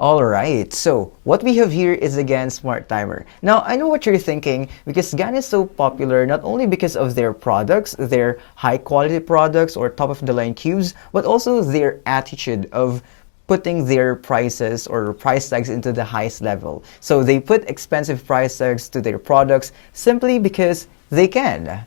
Alright, so what we have here is the GAN Smart Timer. Now, I know what you're thinking because GAN is so popular not only because of their products, their high quality products or top of the line cubes, but also their attitude of putting their prices or price tags into the highest level. So they put expensive price tags to their products simply because they can.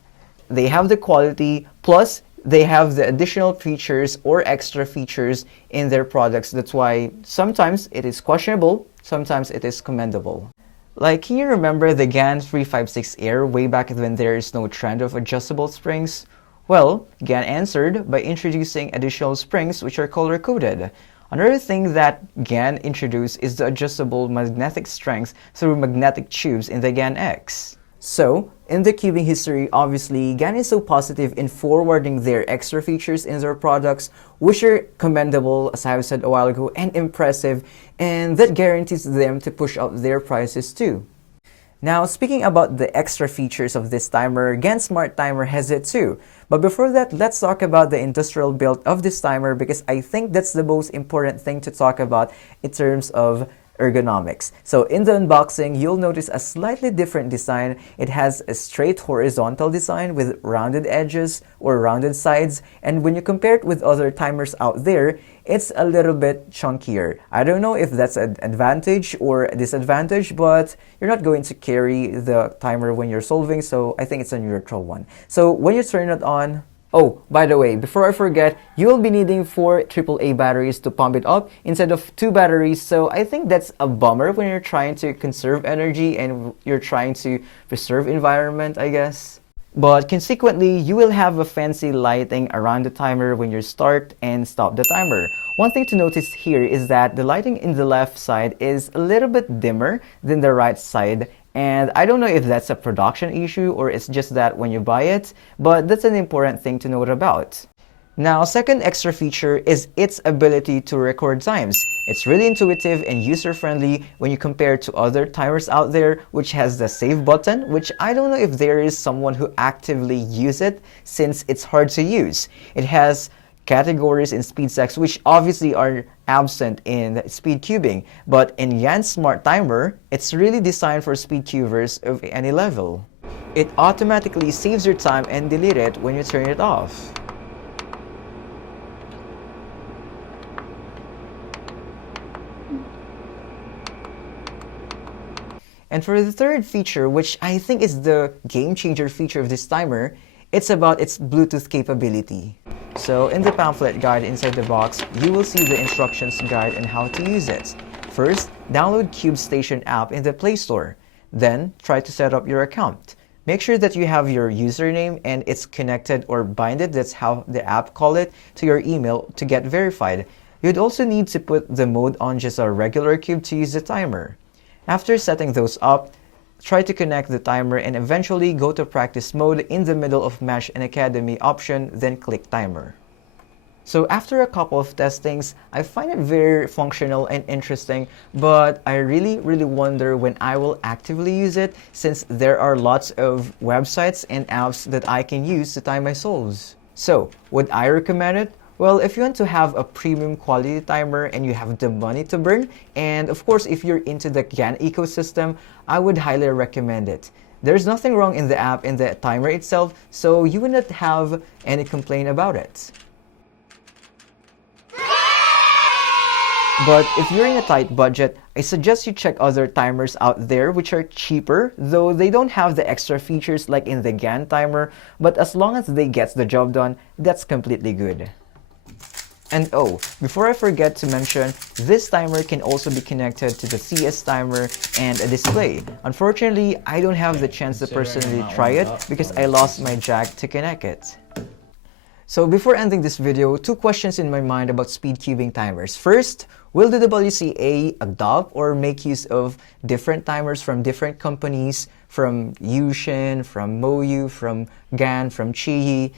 They have the quality, plus they have the additional features or extra features in their products. That's why sometimes it is questionable, sometimes it is commendable. Like, can you remember the GAN 356 Air way back when there is no trend of adjustable springs? Well, GAN answered by introducing additional springs which are color-coded. Another thing that GAN introduced is the adjustable magnetic strength through magnetic tubes in the GAN X. So, in the cubing history, obviously, GAN is so positive in forwarding their extra features in their products, which are commendable, as I said a while ago, and impressive, and that guarantees them to push up their prices too. Now, speaking about the extra features of this timer, GAN Smart Timer has it too. But before that, let's talk about the industrial build of this timer because I think that's the most important thing to talk about in terms of ergonomics. So in the unboxing, you'll notice a slightly different design. It has a straight horizontal design with rounded edges or rounded sides, and when you compare it with other timers out there, it's a little bit chunkier. I don't know if that's an advantage or a disadvantage, but you're not going to carry the timer when you're solving, so I think it's a neutral one. So when you turn it on, oh, by the way, before I forget, you'll be needing 4 AAA batteries to pump it up instead of 2 batteries. So I think that's a bummer when you're trying to conserve energy and you're trying to preserve environment, I guess. But consequently, you will have a fancy lighting around the timer when you start and stop the timer. One thing to notice here is that the lighting in the left side is a little bit dimmer than the right side. And I don't know if that's a production issue or it's just that when you buy it, but that's an important thing to note about. Now, second extra feature is its ability to record times. It's really intuitive and user-friendly when you compare to other timers out there, which has the save button, which I don't know if there is someone who actively uses it since it's hard to use. It has categories in speed stacks which obviously are absent in speed cubing, but in GAN's Smart Timer, it's really designed for speed cubers of any level. It automatically saves your time and delete it when you turn it off. And for the third feature, which I think is the game changer feature of this timer, it's about its Bluetooth capability. So in the pamphlet guide inside the box, you will see the instructions guide on how to use it. First, download CubeStation app in the Play Store. Then, try to set up your account. Make sure that you have your username and it's connected or binded, that's how the app call it, to your email to get verified. You'd also need to put the mode on just a regular cube to use the timer. After setting those up, try to connect the timer and eventually go to practice mode in the middle of Match and Academy option, then click timer. So after a couple of testings, I find it very functional and interesting, but I really wonder when I will actively use it since there are lots of websites and apps that I can use to time my solves. So, would I recommend it? Well, if you want to have a premium quality timer and you have the money to burn, and of course if you're into the GAN ecosystem, I would highly recommend it. There's nothing wrong in the app and the timer itself, so you would not have any complaint about it. But if you're in a tight budget, I suggest you check other timers out there which are cheaper, though they don't have the extra features like in the GAN timer, but as long as they get the job done, that's completely good. And oh, before I forget to mention, this timer can also be connected to the CS timer and a display. Unfortunately, I don't have the chance to personally try it because I lost my jack to connect it. So before ending this video, 2 questions in my mind about speed cubing timers. First, will the WCA adopt or make use of different timers from different companies, from Yushin, from Moyu, from GAN, from Chiyi,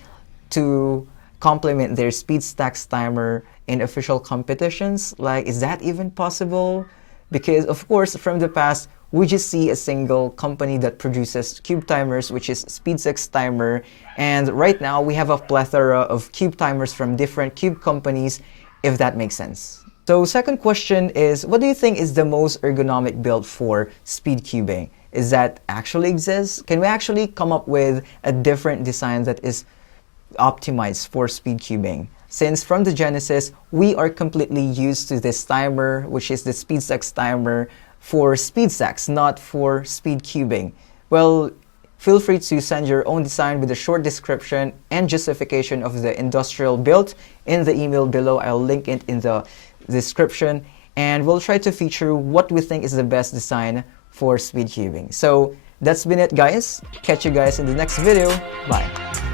to complement their speed stacks timer in official competitions? Like, is that even possible? Because of course, from the past, we just see a single company that produces cube timers, which is Zemdegs timer. And right now we have a plethora of cube timers from different cube companies, if that makes sense. So second question is, what do you think is the most ergonomic build for speed cubing? Is that actually exists? Can we actually come up with a different design that is optimized for speed cubing? Since from the genesis, we are completely used to this timer, which is the Zemdegs timer for speed stacks, not for speed cubing. Well, feel free to send your own design with a short description and justification of the industrial build in the email below. I'll link it in the description, and we'll try to feature what we think is the best design for speed cubing. So that's been it, guys. Catch you guys in the next video. Bye.